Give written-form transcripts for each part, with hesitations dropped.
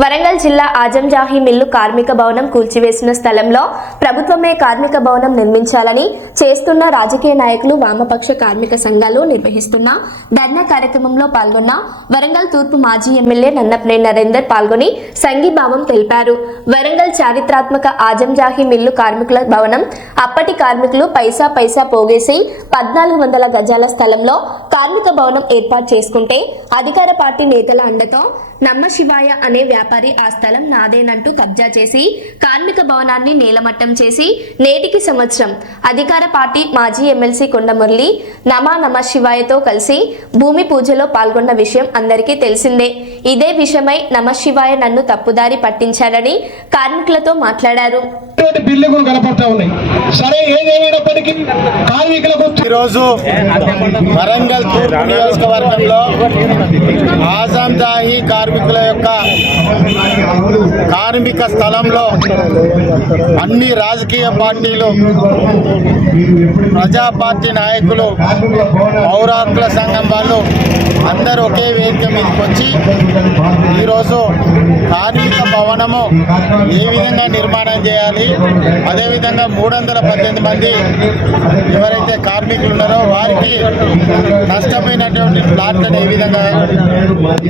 వరంగల్ జిల్లా ఆజంజాహి మిల్లు కార్మిక భవనం కూల్చివేసిన స్థలంలో ప్రభుత్వమే కార్మిక భవనం నిర్మించాలని చేస్తున్న రాజకీయ నాయకులు వామపక్ష కార్మిక సంఘాలు నిర్వహిస్తున్న ధర్నా కార్యక్రమంలో పాల్గొన్న వరంగల్ తూర్పు మాజీ ఎమ్మెల్యే నన్నపనేని నరేందర్ పాల్గొని సంఘీభావం తెలిపారు. వరంగల్ చారిత్రాత్మక ఆజంజాహి మిల్లు కార్మికుల భవనం అప్పటి కార్మికులు పైసా పోగేసి 1400 గజాల స్థలంలో కార్మిక భవనం ఏర్పాటు చేసుకుంటే అధికార పార్టీ నేతల అండతో నమ్మశివాయ అనే వ్యాపారి ఆ స్థలం నాదేనంటూ కబ్జా చేసి కార్మిక భవనాన్ని నేలమట్టం చేసి నేటికి సంవత్సరం అధికార పార్టీ మాజీ ఎమ్మెల్సీ కొండమురళి నమశివాయతో కలిసి భూమి పూజలో పాల్గొన్న విషయం అందరికీ తెలిసిందే. ఇదే విషయమై నమశివాయ నన్ను తప్పుదారి పట్టించారని కార్మికులతో మాట్లాడారు. ఈరోజు వరంగల్ తూర్పు నియోజకవర్గంలో ఆజంజాహి కార్మికుల యొక్క కార్మిక స్థలంలో అన్ని రాజకీయ పార్టీలు, ప్రజా పార్టీ నాయకులు, పౌరాకుల సంఘం వాళ్ళు అందరూ ఒకే వేదిక మీదకి వచ్చి ఈరోజు కార్మిక భవనము ఏ విధంగా నిర్మాణం చేయాలి, అదేవిధంగా 318 మంది ఎవరైతే కార్మికులు ఉన్నారో వారికి నష్టపోయినటువంటి ప్లాట్లను ఏ విధంగా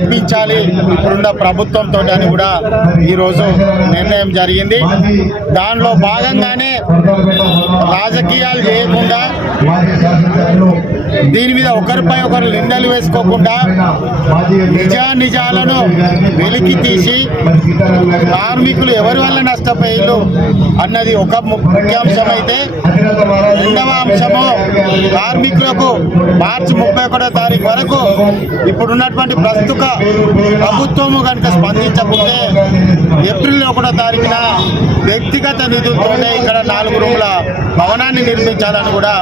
ఇప్పించాలి ఇప్పుడున్న ప్రభుత్వంతో అని కూడా ఈరోజు నిర్ణయం జరిగింది. దానిలో భాగంగానే రాజకీయాలు చేయకుండా, దీని మీద ఒకరిపై ఒకరు నిందలు వేసుకోకుండా నిజాలను వెలికి తీసి కార్మికులు ఎవరి వల్ల నష్టపోయారు అన్నది ఒక ముఖ్యాంశం అయితే, రెండవ అంశము కార్మికులకు మార్చి 31వ తారీఖు వరకు ఇప్పుడున్నటువంటి ప్రస్తుత ప్రభుత్వము కనుక స్పందించకుంటే ఏప్రిల్ 1వ తారీఖున వ్యక్తిగత నిధులతోనే ఇక్కడ 4 రూముల భవనాన్ని నిర్మించాలని కూడా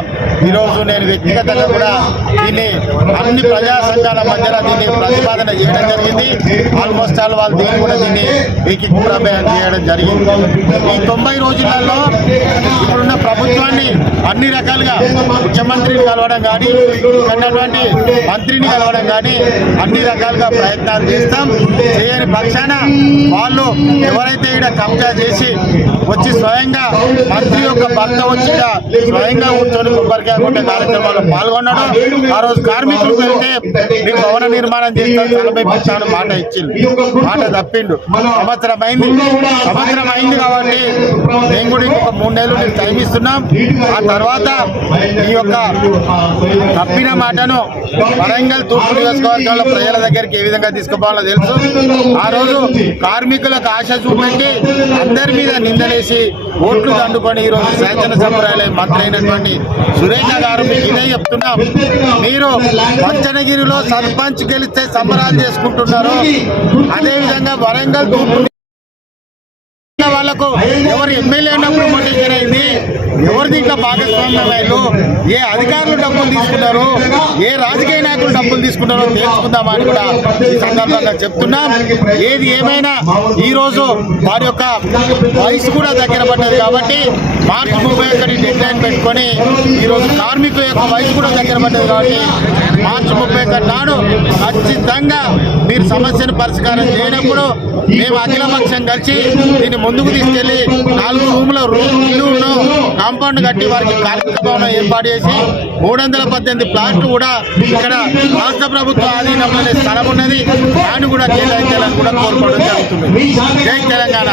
ఈరోజు నేను వ్యక్తిగతంగా కూడా దీన్ని అన్ని ప్రజా సంఘాల మధ్యలో దీన్ని ప్రతిపాదన చేయడం జరిగింది. ఆల్మోస్ట్ ఆల్ వాళ్ళు దీన్ని కూడా దీన్ని ఏకీకృతం చేయడం జరిగింది. ఈ 90 రోజులలో ఇప్పుడున్న ప్రభుత్వాన్ని అన్ని రకాలుగా ముఖ్యమంత్రిని కలవడం కానీ, ఉన్నటువంటి మంత్రిని కలవడం కానీ అన్ని రకాలుగా ప్రయత్నాలు చేస్తాం. చేయని పక్షాన వాళ్ళు ఎవరైతే ఇక్కడ కబ్జా చేసి వచ్చి స్వయంగా మంత్రి యొక్క భర్త వచ్చి స్వయంగా కూర్చొని కొబ్బరికాయ కొట్టే కార్యక్రమాల్లో పాల్గొన్నాడు. ఆ రోజు కార్మికులు పెడితే మీకు భవన నిర్మాణం చేస్తాను, తలపై పెట్టాను మాట ఇచ్చింది, మాట తప్పిండు. సంవత్సరం అయింది కాబట్టి మేము కూడా ఇంకొక 3 నెలలు నీకు టైం ఇస్తున్నాం. ఆ తర్వాత ఈ యొక్క తప్పిన మాటను వరంగల్ తూర్పు నియోజకవర్గంలో ప్రజల దగ్గరికి ఏ విధంగా తీసుకుపోవాలో తెలుసు. ఆ రోజు కార్మికులకు ఆశ చూపెట్టి అందరి మీద నిందలేసి ఓట్లు దండుకొని ఈరోజు శాసన సంప్రదాయ మంత్రి అయినటువంటి సురేఖ గారు మీకు ఇదే చెప్తున్నాం, మీరు పంచనగిరిలో సర్పంచ్ గెలిస్తే సంబరాలు చేసుకుంటున్నారు, అదేవిధంగా వరంగల్ తూర్పు వాళ్ళకు ఎవరు ఎమ్మెల్యే ఉన్నప్పుడు మొదటి అయింది, ఎవరు దీంట్లో భాగస్వామ్యమయ్యారు, ఏ అధికారులు డబ్బులు తీసుకున్నారు, ఏ రాజకీయ నాయకులు డబ్బులు తీసుకున్నారో తెలుసుకుందామని కూడా ఈ సందర్భంగా చెప్తున్నాం. ఏది ఏమైనా ఈరోజు వారి యొక్క వయసు కూడా దగ్గర పడ్డది కాబట్టి మార్చి 31 డెడ్ లైన్ పెట్టుకొని ఈరోజు కార్మికుల యొక్క వయసు కూడా దగ్గర పడ్డది కాబట్టి మార్చి 31 నాడు ఖచ్చితంగా మీరు సమస్యను పరిష్కారం చేయనప్పుడు మేము అఖిలపక్షం కలిసి దీన్ని ముందుకు తీసుకెళ్లి 4 రూముల ఇల్లును కాంపౌండ్ కట్టి వారికి కార్మిక భవనం ఏర్పాటు చేసి 318 ప్లాట్లు కూడా ఇక్కడ రాష్ట్ర ప్రభుత్వ ఆధీనంలోనే స్థలం ఉన్నది, దాన్ని కూడా కేటాయించాలని కూడా కోరుకోవడం జరుగుతుంది. జై తెలంగాణ.